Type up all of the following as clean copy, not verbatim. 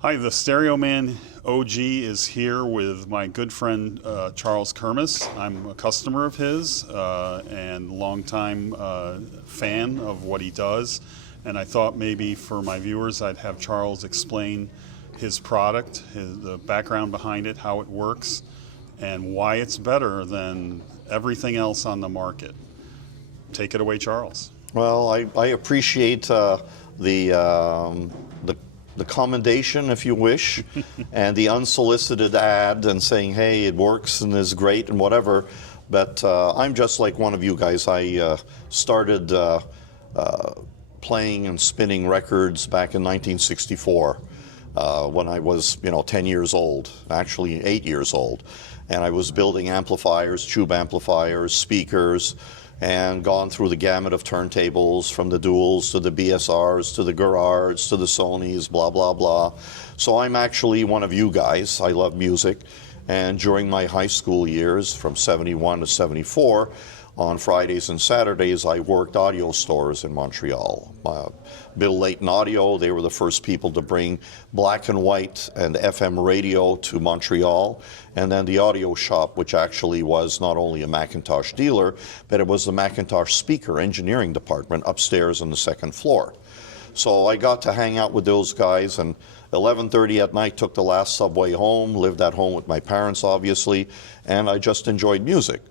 Hi, the Stereoman OG is here with my good friend Charles Kirmuss. I'm a customer of his and longtime fan of what he does. And I thought maybe for my viewers I'd have Charles explain his product, the background behind it, how it works, and why it's better than everything else on the market. Take it away, Charles. Well, I appreciate the commendation, if you wish, and the unsolicited ad and saying, hey, it works and is great and whatever. But I'm just like one of you guys. I started playing and spinning records back in 1964 when I was, 10 years old, actually 8 years old. And I was building amplifiers, tube amplifiers, speakers, and gone through the gamut of turntables, from the duals to the BSRs to the Gerards to the Sonys, blah, blah, blah. So I'm actually one of you guys. I love music. And during my high school years, from 71 to 74, on Fridays and Saturdays, I worked audio stores in Montreal. Bill Layton Audio, they were the first people to bring black and white and FM radio to Montreal. And then the audio shop, which actually was not only a Macintosh dealer, but it was the Macintosh speaker engineering department upstairs on the second floor. So I got to hang out with those guys, and 11:30 at night took the last subway home, lived at home with my parents, obviously, and I just enjoyed music.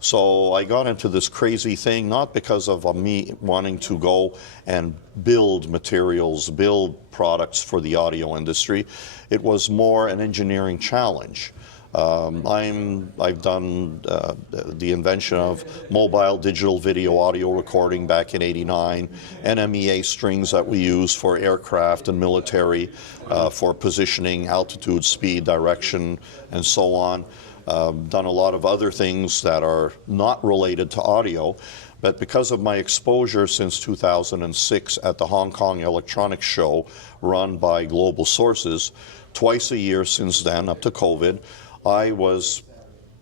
So I got into this crazy thing, not because of me wanting to go and build materials, build products for the audio industry. It was more an engineering challenge. I've done the invention of mobile digital video audio recording back in *89, NMEA strings that we use for aircraft and military for positioning, altitude, speed, direction, and so on. Done a lot of other things that are not related to audio, but because of my exposure since 2006 at the Hong Kong Electronics Show run by Global Sources, twice a year since then, up to COVID, I was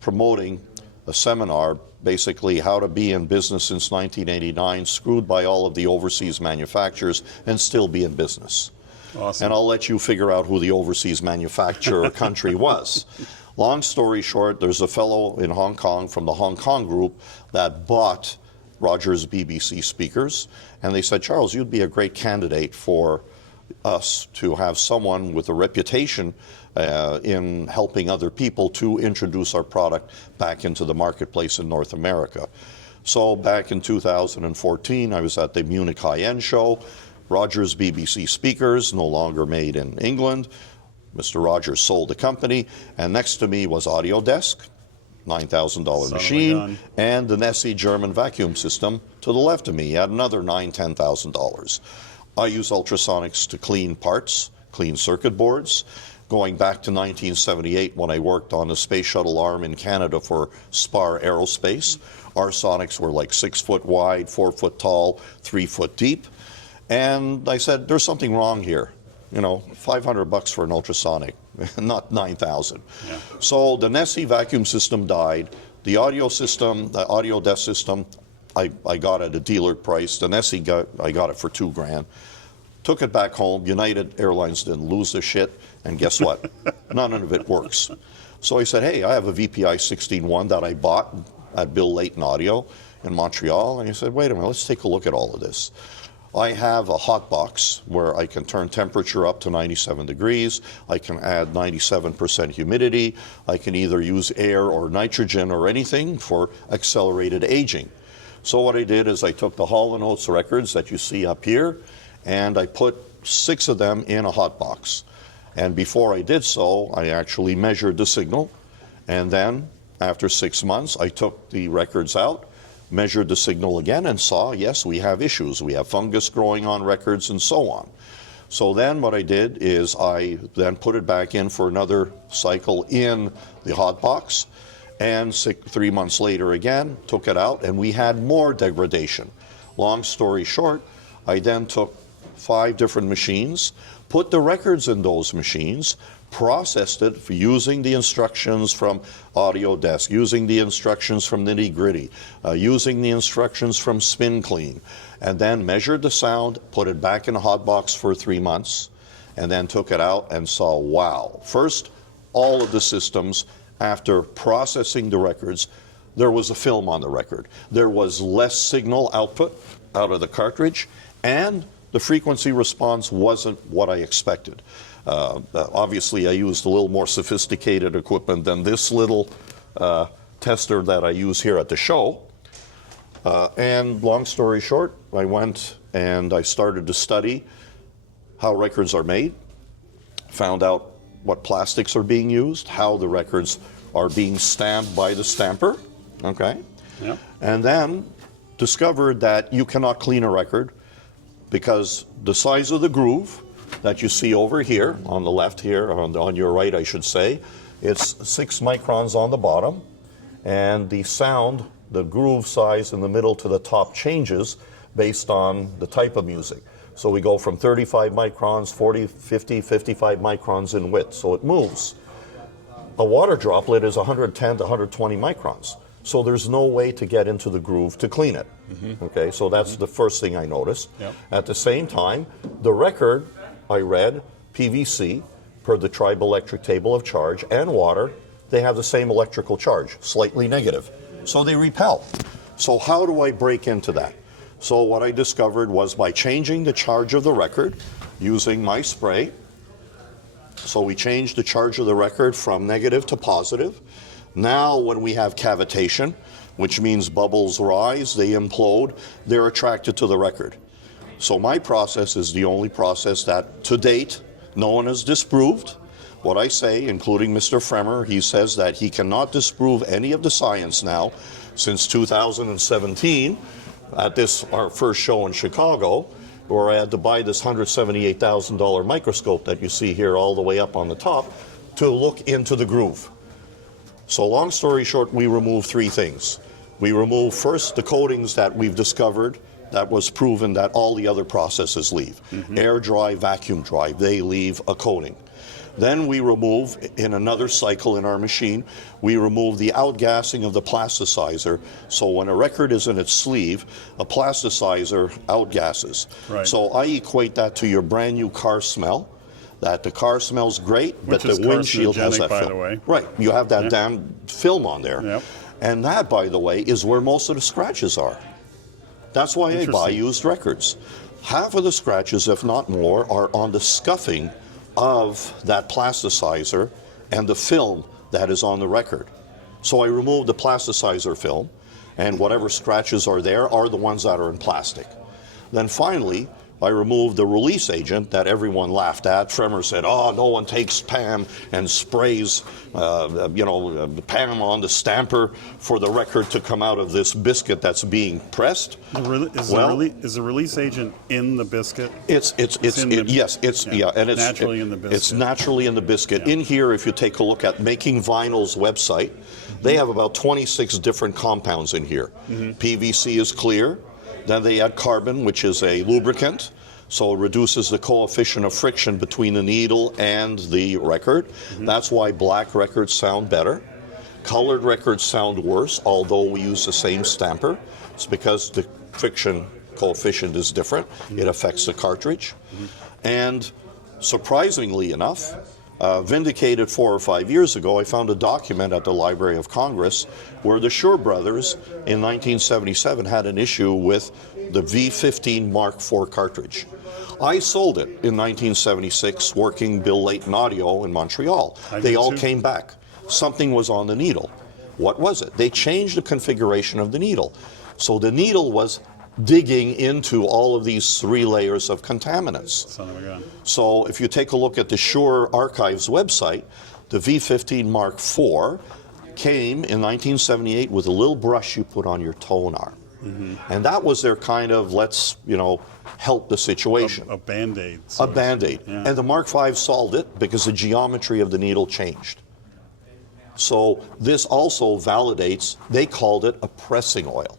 promoting a seminar, basically how to be in business since 1989, screwed by all of the overseas manufacturers, and still be in business. Awesome. And I'll let you figure out who the overseas manufacturer country was. Long story short, there's a fellow in Hong Kong from the Hong Kong group that bought Rogers BBC speakers, and they said, Charles, you'd be a great candidate for us to have someone with a reputation in helping other people to introduce our product back into the marketplace in North America. So back in 2014, I was at the Munich High-End Show. Rogers BBC speakers, no longer made in England. Mr. Rogers sold the company, and next to me was Audio Desk, $9,000 machine, and the Nessie German vacuum system to the left of me. He had another $9,000, $10,000. I use ultrasonics to clean parts, clean circuit boards. Going back to 1978 when I worked on the space shuttle arm in Canada for Spar Aerospace, our sonics were like 6 foot wide, 4 foot tall, 3 foot deep. And I said, there's something wrong here. $500 for an ultrasonic, not 9,000. Yeah. So the Nessie vacuum system died. The audio system, the Audio Desk system, I got at a dealer price. The Nessie, I got it for $2,000. Took it back home. United Airlines didn't lose the shit. And guess what? None of it works. So I said, hey, I have a VPI 16.1 that I bought at Bill Layton Audio in Montreal. And he said, wait a minute, let's take a look at all of this. I have a hot box where I can turn temperature up to 97 degrees. I can add 97% humidity. I can either use air or nitrogen or anything for accelerated aging. So what I did is I took the Hall & Oates records that you see up here, and I put 6 of them in a hot box. And before I did so, I actually measured the signal. And then after 6 months, I took the records out, measured the signal again, and saw, yes, we have issues. We have fungus growing on records and so on. So then what I did is I then put it back in for another cycle in the hot box, and 3 months later again, took it out, and we had more degradation. Long story short, I then took 5 different machines, put the records in those machines, processed it using the instructions from Audio Desk, using the instructions from Nitty Gritty, using the instructions from Spin Clean, and then measured the sound, put it back in a hot box for 3 months, and then took it out and saw, wow. First, all of the systems, after processing the records, there was a film on the record. There was less signal output out of the cartridge, and the frequency response wasn't what I expected. Obviously, I used a little more sophisticated equipment than this little tester that I use here at the show. And long story short, I went and I started to study how records are made, found out what plastics are being used, how the records are being stamped by the stamper, okay? Yep. And then discovered that you cannot clean a record because the size of the groove that you see over here, on the left here, on your right I should say, it's 6 microns on the bottom, and the sound, the groove size in the middle to the top changes based on the type of music. So we go from 35 microns, 40, 50, 55 microns in width, so it moves. A water droplet is 110 to 120 microns, so there's no way to get into the groove to clean it. Okay, so that's the first thing I noticed. Yep. At the same time, the record, I read, PVC, per the triboelectric table of charge, and water, they have the same electrical charge, slightly negative. So they repel. So how do I break into that? So what I discovered was by changing the charge of the record using my spray. So we changed the charge of the record from negative to positive. Now when we have cavitation, which means bubbles rise, they implode, they're attracted to the record. So my process is the only process that to date no one has disproved. What I say, including Mr. Fremer, he says that he cannot disprove any of the science now since 2017 at this, our first show in Chicago, where I had to buy this $178,000 microscope that you see here all the way up on the top to look into the groove. So long story short, we remove 3 things. We remove first the coatings that we've discovered that was proven that all the other processes leave. Air dry, vacuum dry, they leave a coating. Then we remove, in another cycle in our machine, we remove the outgassing of the plasticizer. So when a record is in its sleeve, a plasticizer outgasses. Right. So I equate that to your brand new car smell, that the car smells great, Which but is the windshield has carcinogenic, that by film. the way. Right, you have that Yep. damn film on there. Yep. And that, by the way, is where most of the scratches are. That's why I buy Interesting. used records. Half of the scratches, if not more, are on the scuffing of that plasticizer and the film that is on the record. So I remove the plasticizer film, and whatever scratches are there are the ones that are in plastic. Then finally, I removed the release agent that everyone laughed at. Fremer said, oh, no one takes PAM and sprays PAM on the stamper for the record to come out of this biscuit that's being pressed. Is the release agent in the biscuit? It's naturally in the biscuit. It's naturally in the biscuit. Yeah. In here, if you take a look at Making Vinyl's website, they have about 26 different compounds in here. PVC is clear. Then they add carbon, which is a lubricant, so it reduces the coefficient of friction between the needle and the record. That's why black records sound better. Colored records sound worse, although we use the same stamper. It's because the friction coefficient is different. It affects the cartridge. And surprisingly enough, vindicated 4 or 5 years ago, I found a document at the Library of Congress where the Shure brothers in 1977 had an issue with the V15 Mark IV cartridge. I sold it in 1976 working Bill Layton Audio in Montreal. They all came back. Something was on the needle. What was it? They changed the configuration of the needle. So the needle was digging into all of these 3 layers of contaminants. Son of a gun. So if you take a look at the Shure Archives website, the V15 Mark IV came in 1978 with a little brush you put on your tone arm. And that was their kind of, let's, help the situation. A Band-Aid. A Band-Aid. Yeah. And the Mark V solved it because the geometry of the needle changed. So this also validates, they called it a pressing oil.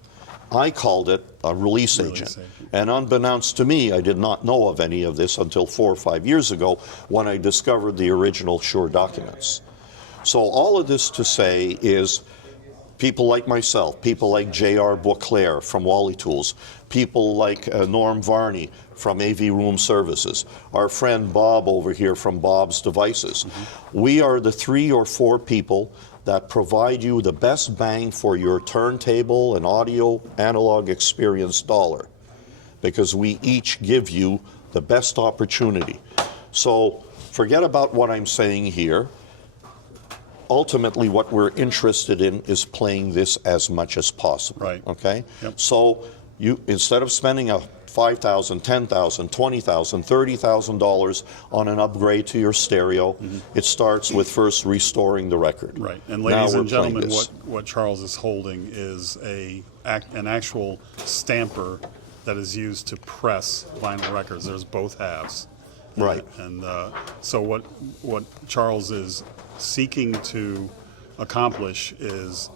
I called it a release agent. And unbeknownst to me, I did not know of any of this until 4 or 5 years ago when I discovered the original Shure documents. So all of this to say is People like myself, people like J.R. Beauclair from Wally Tools, people like Norm Varney from AV Room Services, our friend Bob over here from Bob's Devices. We are the 3 or 4 people that provide you the best bang for your turntable and audio analog experience dollar, because we each give you the best opportunity. So forget about what I'm saying here. Ultimately, what we're interested in is playing this as much as possible. Right. Okay? Yep. So you, instead of spending a $5,000, $10,000, $20,000, $30,000 on an upgrade to your stereo, it starts with first restoring the record. Right. And Now ladies we're and gentlemen, playing this. what Charles is holding is an actual stamper that is used to press vinyl records. There's both halves. Right. And so what Charles is seeking to accomplish is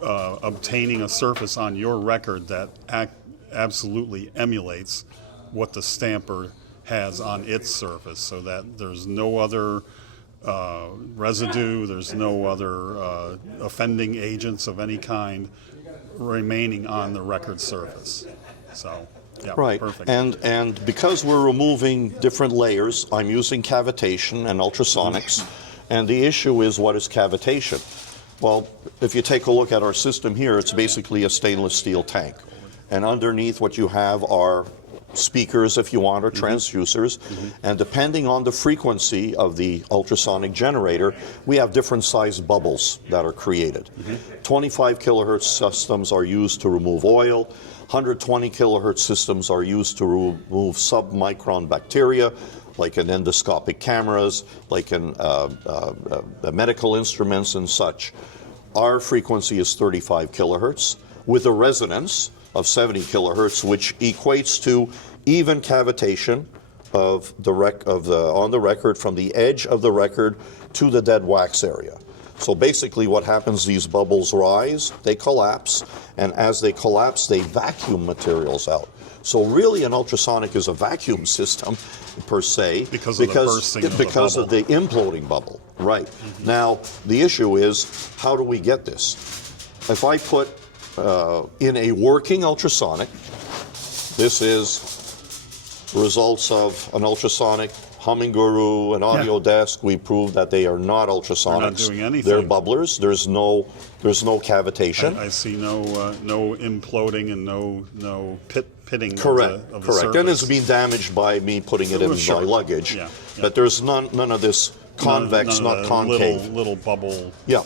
obtaining a surface on your record that absolutely emulates what the stamper has on its surface, so that there's no other residue, there's no other offending agents of any kind remaining on the record surface. So, yeah, Right, perfect. and because we're removing different layers, I'm using cavitation and ultrasonics, and the issue is, what is cavitation? Well, if you take a look at our system here, it's basically a stainless steel tank, and underneath what you have are speakers, if you want, or transducers, and depending on the frequency of the ultrasonic generator, we have different sized bubbles that are created. 25 kilohertz systems are used to remove oil. 120 kilohertz systems are used to remove submicron bacteria, like in endoscopic cameras, like in medical instruments and such. Our frequency is 35 kilohertz with a resonance of 70 kilohertz, which equates to even cavitation of on the record from the edge of the record to the dead wax area. So basically what happens, these bubbles rise, they collapse, and as they collapse, they vacuum materials out. So really an ultrasonic is a vacuum system per se. Because of the bursting of the because of the imploding bubble, right. Now, the issue is, how do we get this? If I put in a working ultrasonic, this is results of an ultrasonic, Humming Guru, an audio desk. We proved that they are not ultrasonics. They're not doing anything. They're bubblers. There's no cavitation. I see no imploding and no pitting Correct. of the Correct. surface. And it's been damaged by me putting it in Sure. my luggage. Yeah. But there's none of this convex, None not of the concave. little bubble Yeah.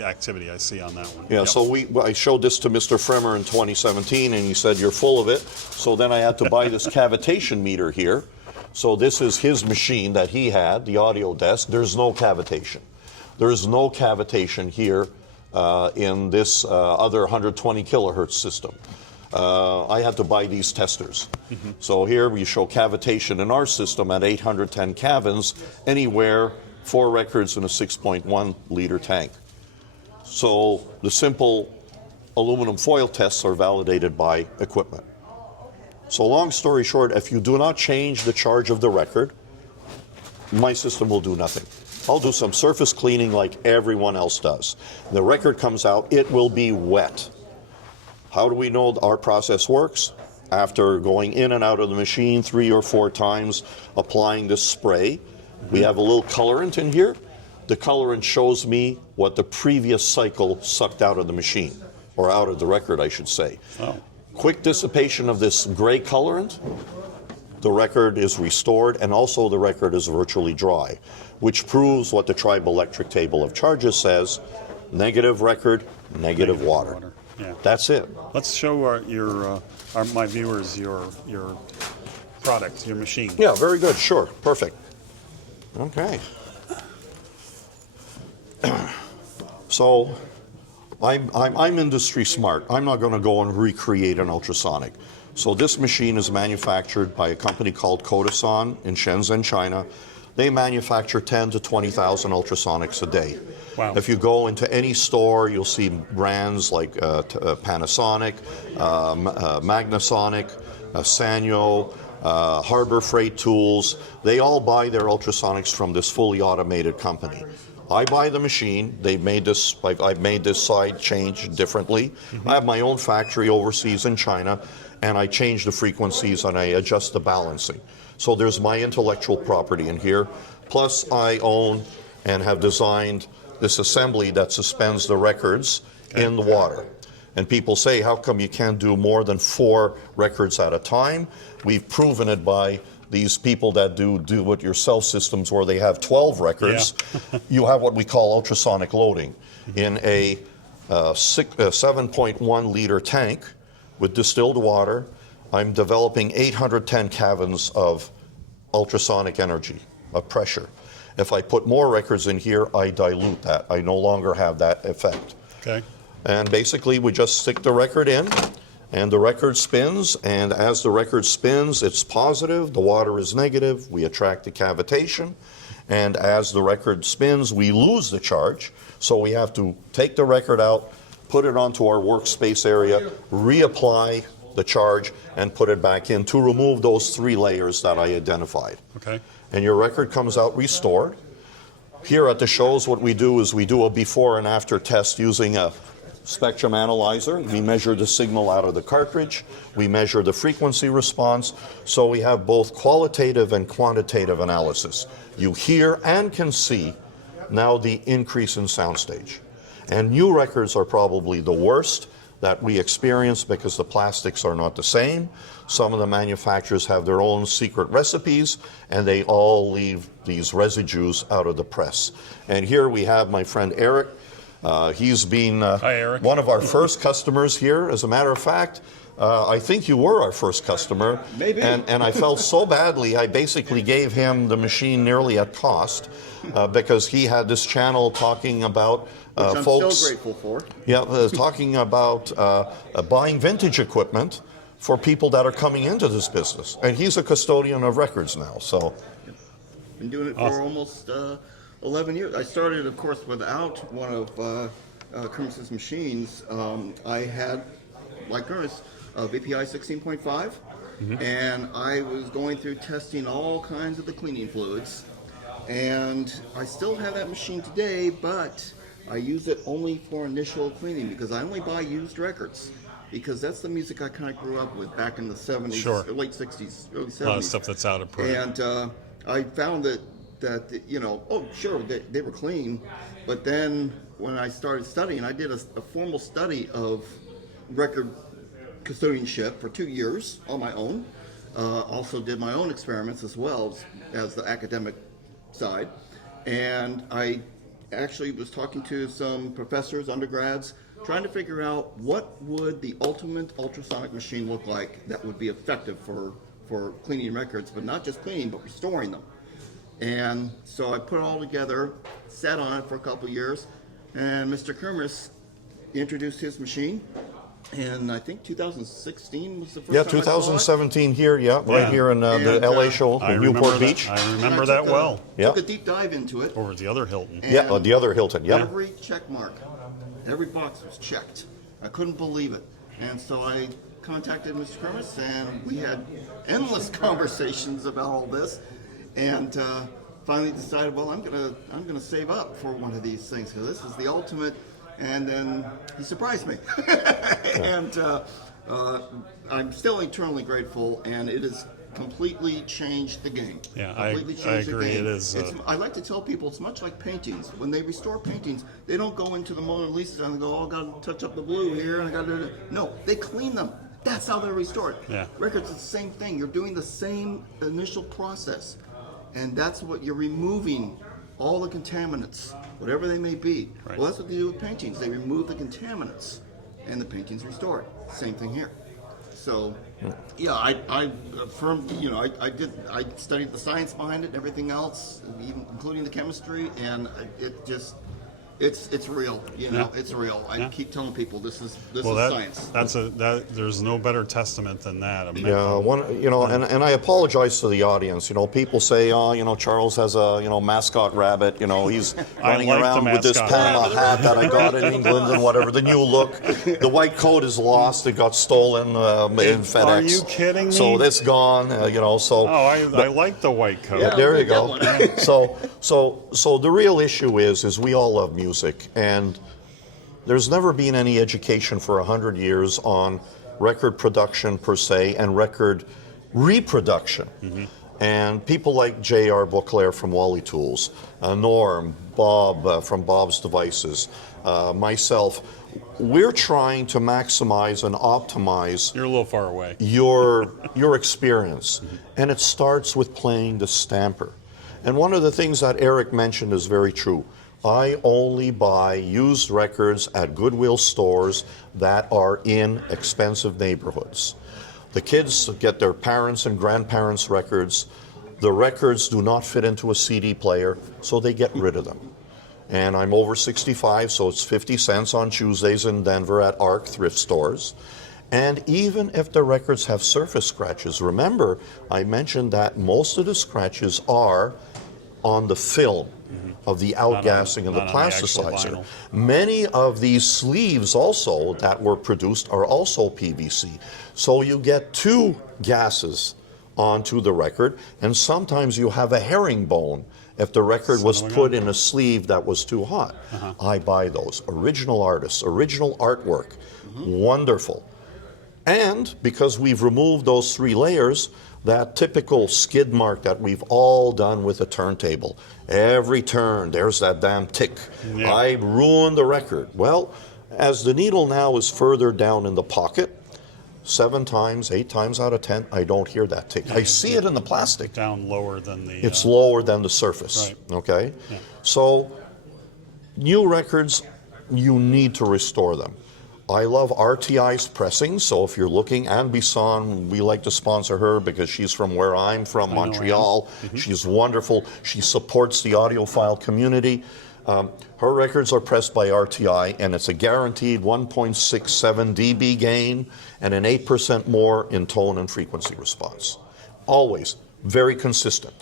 activity I see on that one. Yeah, Yep. so I showed this to Mr. Fremer in 2017, and he said, "You're full of it." So then I had to buy this cavitation meter here. So this is his machine that he had, the audio desk. There's no cavitation. There's no cavitation here in this other 120 kilohertz system. I had to buy these testers. So here we show cavitation in our system at 810 cavans, anywhere 4 records in a 6.1 liter tank. So the simple aluminum foil tests are validated by equipment. So long story short, if you do not change the charge of the record, my system will do nothing. I'll do some surface cleaning like everyone else does. The record comes out, it will be wet. How do we know our process works? After going in and out of the machine 3 or 4 times, applying this spray, we have a little colorant in here. The colorant shows me what the previous cycle sucked out of the machine, or out of the record, I should say. Oh. Quick dissipation of this gray colorant, the record is restored, and also the record is virtually dry, which proves what the triboelectric table of charges says: negative record, negative water. Yeah. That's it. Let's show my viewers your product, your machine. Yeah, very good. Sure, perfect. Okay. So, I'm industry smart. I'm not going to go and recreate an ultrasonic. So this machine is manufactured by a company called Kodasan in Shenzhen, China. They manufacture 10 to 20,000 ultrasonics a day. Wow. If you go into any store, you'll see brands like Panasonic, Magnasonic, Sanyo, Harbor Freight Tools. They all buy their ultrasonics from this fully automated company. I buy the machine. They've made this. I've made this side change differently. I have my own factory overseas in China, and I change the frequencies and I adjust the balancing. So there's my intellectual property in here. Plus, I own and have designed this assembly that suspends the records in the water. And people say, how come you can't do more than 4 records at a time? We've proven it by these people that do it-yourself systems where they have 12 records. Yeah. You have what we call ultrasonic loading in a 7.1 liter tank with distilled water. I'm developing 810 kelvins of ultrasonic energy, of pressure. If I put more records in here, I dilute that. I no longer have that effect. Okay. And basically, we just stick the record in, and the record spins, and as the record spins, it's positive, the water is negative, we attract the cavitation, and as the record spins, we lose the charge, so we have to take the record out, put it onto our workspace area, reapply the charge, and put it back in to remove those 3 layers that I identified. Okay. And your record comes out restored. Here at the shows, what we do is we do a before and after test using a spectrum analyzer. We measure the signal out of the cartridge. We measure the frequency response. So we have both qualitative and quantitative analysis. You hear and can see now the increase in soundstage. And new records are probably the worst that we experience because the plastics are not the same. Some of the manufacturers have their own secret recipes, and they all leave these residues out of the press. And here we have my friend Eric. He's been Hi, Eric. One of our first customers here. As a matter of fact, I think you were our first customer. Maybe. And I felt so badly, I basically gave him the machine nearly at cost because he had this channel talking about Which I'm folks. still grateful for. Yeah, talking about buying vintage equipment for people that are coming into this business. And he's a custodian of records now, so. Been doing it for almost 11 years. I started, of course, without one of Kirmuss's machines. I had, like Kirmuss, a VPI 16.5, and I was going through testing all kinds of the cleaning fluids. And I still have that machine today, but I use it only for initial cleaning because I only buy used records. Because that's the music I kind of grew up with back in the 70s, Sure. late 60s, early 70s. A lot of stuff that's out of print. And I found that you know, oh sure, they were clean, but then when I started studying, I did a formal study of record custodianship for 2 years on my own. Also did my own experiments as well as the academic side, and I actually was talking to some professors, undergrads, trying to figure out what would the ultimate ultrasonic machine look like that would be effective for cleaning records, but not just cleaning, but restoring them. And so I put it all together, sat on it for a couple of years, and Mr. Kirmuss introduced his machine. And I think 2016 was the first time I saw it. 2017 here, right here in the LA show, I in remember Newport that. Beach. I remember that well. Yeah. Took a deep dive into it. Over at the other Hilton. And The other Hilton, yeah. every check mark, every box was checked. I couldn't believe it. And so I contacted Mr. Kirmuss, and we had endless conversations about all this. And finally decided, well, I'm gonna save up for one of these things because this is the ultimate. And then he surprised me, and I'm still eternally grateful. And it has completely changed the game. Yeah, Completely I changed the agree. game. It is. I like to tell people it's much like paintings. When they restore paintings, they don't go into the Mona Lisa and go, "Oh, I got to touch up the blue here," and I got to. No, they clean them. That's how they're restored. Yeah. Records are the same thing. You're doing the same initial process, and that's what you're removing. All the contaminants, whatever they may be. Right. Well, that's what they do with paintings. They remove the contaminants, and the painting's restored. Same thing here. So, yeah, I studied the science behind it and everything else, even including the chemistry, and it just It's real. You know, Yeah. it's real. I Yeah. keep telling people this is Well, science. there's no better testament than that. Yeah, and I apologize to the audience. People say, oh, Charles has a, mascot rabbit. He's running like the around with this mascot Panama rabbit. hat that I got in England and whatever. The new look. The white coat is lost. It got stolen in FedEx. Are you kidding me? So that's gone. So. Oh, I like the white coat. Yeah. There you Get go. So the real issue is we all love music, and there's never been any education for 100 years on record production per se and record reproduction. And people like J.R. Beauclair from Wally Tools, Norm, Bob from Bob's Devices, myself, we're trying to maximize and optimize You're a little far away. your experience. And it starts with playing the stamper. And one of the things that Eric mentioned is very true. I only buy used records at Goodwill stores that are in expensive neighborhoods. The kids get their parents' and grandparents' records. The records do not fit into a CD player, so they get rid of them. And I'm over 65, so it's 50 cents on Tuesdays in Denver at ARC thrift stores. And even if the records have surface scratches, remember, I mentioned that most of the scratches are on the film of the outgassing and the not on the actual plasticizer. vinyl. Many of these sleeves also that were produced are also PVC. So you get two gases onto the record, and sometimes you have a herringbone if the record was put in a sleeve that was too hot. I buy those. Original artists, original artwork, wonderful. And because we've removed those three layers, that typical skid mark that we've all done with a turntable. Every turn, there's that damn tick. Yeah. I ruined the record. Well, as the needle now is further down in the pocket, 7 times, 8 times out of 10, I don't hear that tick. I see it in the plastic. Down lower than the. It's lower than the surface. Right. Okay? Yeah. So, new records, you need to restore them. I love RTI's pressing, so if you're looking, Anne Bisson, we like to sponsor her because she's from where I'm from, Montreal. She's wonderful. She supports the audiophile community. Her records are pressed by RTI, and it's a guaranteed 1.67 dB gain and an 8% more in tone and frequency response. Always very consistent.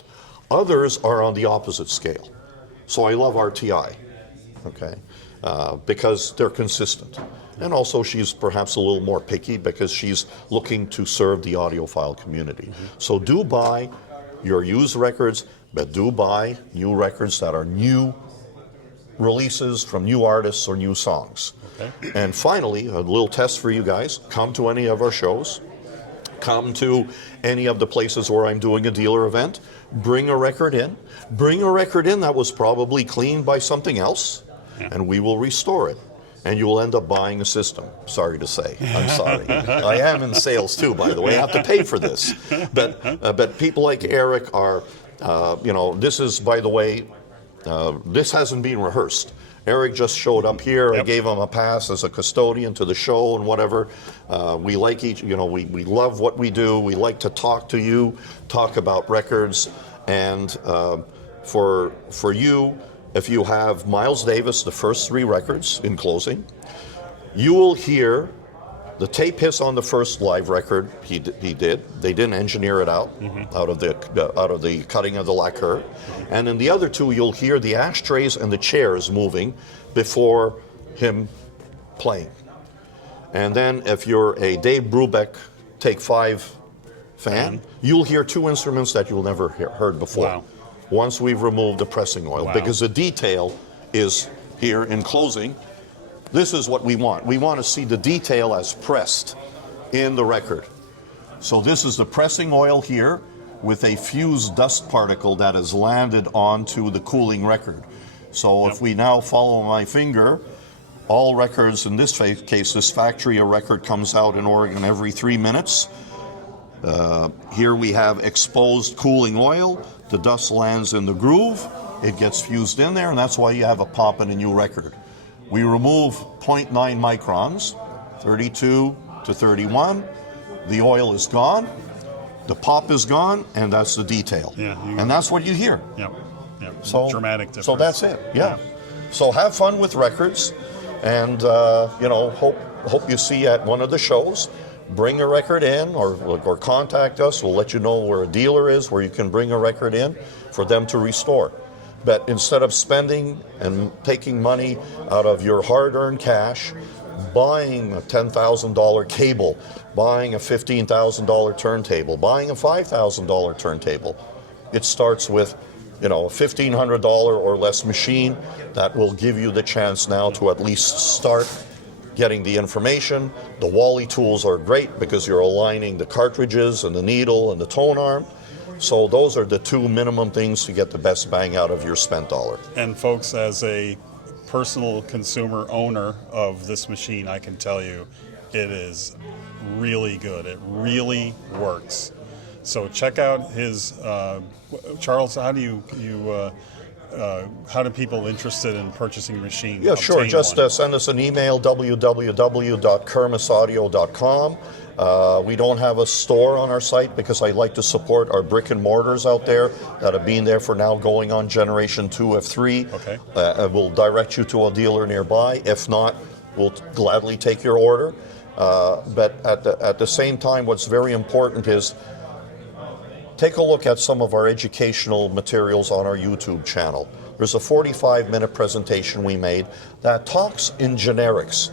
Others are on the opposite scale. So I love RTI, okay, because they're consistent. And also she's perhaps a little more picky because she's looking to serve the audiophile community. So do buy your used records, but do buy new records that are new releases from new artists or new songs. Okay. And finally, a little test for you guys. Come to any of our shows. Come to any of the places where I'm doing a dealer event. Bring a record in. Bring a record in that was probably cleaned by something else, and we will restore it. And you will end up buying a system. Sorry to say. I'm sorry. I am in sales too, by the way. I have to pay for this. But people like Eric are, this is, by the way, this hasn't been rehearsed. Eric just showed up here. I gave him a pass as a custodian to the show and whatever. We like we love what we do. We like to talk to you, talk about records. And for you, if you have Miles Davis, the first 3 records in closing, you will hear the tape hiss on the first live record. He did. They didn't engineer it out out of the cutting of the lacquer. And in the other 2, you'll hear the ashtrays and the chairs moving before him playing. And then if you're a Dave Brubeck Take 5 fan, you'll hear 2 instruments that you'll never heard before. Wow. Once we've removed the pressing oil, because the detail is here in closing. This is what we want. We want to see the detail as pressed in the record. So this is the pressing oil here with a fused dust particle that has landed onto the cooling record. So if we now follow my finger, all records, in this case, this factory, a record comes out in Oregon every 3 minutes. Here we have exposed cooling oil. The dust lands in the groove. It gets fused in there, and that's why you have a pop in a new record. We remove 0.9 microns, 32 to 31. The oil is gone. The pop is gone, and that's the detail. Yeah, and that's what you hear. Yep. So dramatic difference. So that's it. Yeah. So have fun with records, and hope you see at one of the shows. Bring a record in, or contact us. We'll let you know where a dealer is, where you can bring a record in for them to restore. But instead of spending and taking money out of your hard-earned cash, buying a $10,000 cable, buying a $15,000 turntable, buying a $5,000 turntable, it starts with a $1,500 or less machine that will give you the chance now to at least start getting the information. The Wally tools are great because you're aligning the cartridges and the needle and the tone arm. So those are the two minimum things to get the best bang out of your spent dollar. And folks, as a personal consumer owner of this machine, I can tell you it is really good. It really works. So check out his Charles. How do how do people interested in purchasing a machine? Yeah, sure. Just one? Send us an email, www.kirmussaudio.com. We don't have a store on our site because I like to support our brick and mortars out there that have been there for now going on generation 2 of 3. Okay. We'll direct you to a dealer nearby. If not, we'll gladly take your order. But at the same time, what's very important is take a look at some of our educational materials on our YouTube channel. There's a 45-minute presentation we made that talks in generics.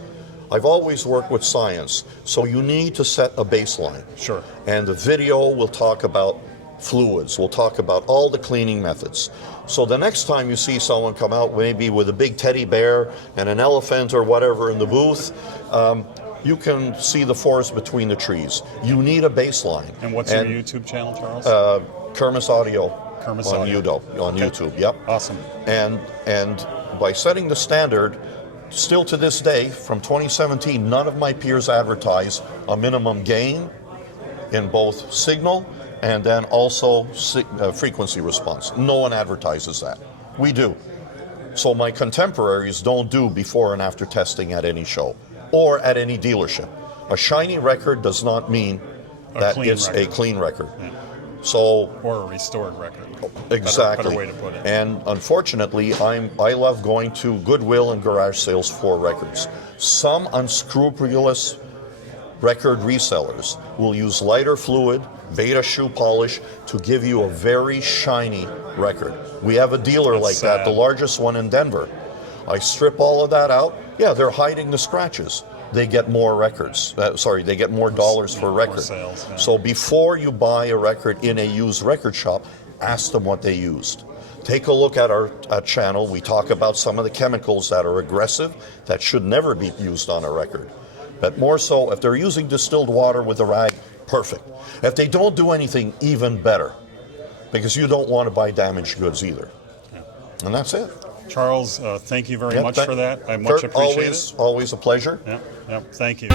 I've always worked with science, so you need to set a baseline. Sure. And the video will talk about fluids. We'll talk about all the cleaning methods. So the next time you see someone come out maybe with a big teddy bear and an elephant or whatever in the booth, you can see the forest between the trees. You need a baseline. And what's your YouTube channel, Charles? Kirmuss Audio. Kirmuss on Audio. On YouTube, yep. Awesome. And by setting the standard, still to this day, from 2017, none of my peers advertise a minimum gain in both signal and then also frequency response. No one advertises that. We do. So my contemporaries don't do before and after testing at any show or at any dealership. A shiny record does not mean that it's a clean record. Yeah. So, or a restored record. Exactly. Better way to put it. And unfortunately, I love going to Goodwill and garage sales for records. Some unscrupulous record resellers will use lighter fluid, beta shoe polish to give you a very shiny record. We have a dealer like that, the largest one in Denver. I strip all of that out. Yeah, they're hiding the scratches. They get more records. They get more dollars for record. Sales, yeah. So before you buy a record in a used record shop, ask them what they used. Take a look at our channel. We talk about some of the chemicals that are aggressive that should never be used on a record. But more so, if they're using distilled water with a rag, perfect. If they don't do anything, even better. Because you don't want to buy damaged goods either. Yeah. And that's it. Charles, thank you very much for that. I much appreciate it. Always a pleasure. Yeah, thank you.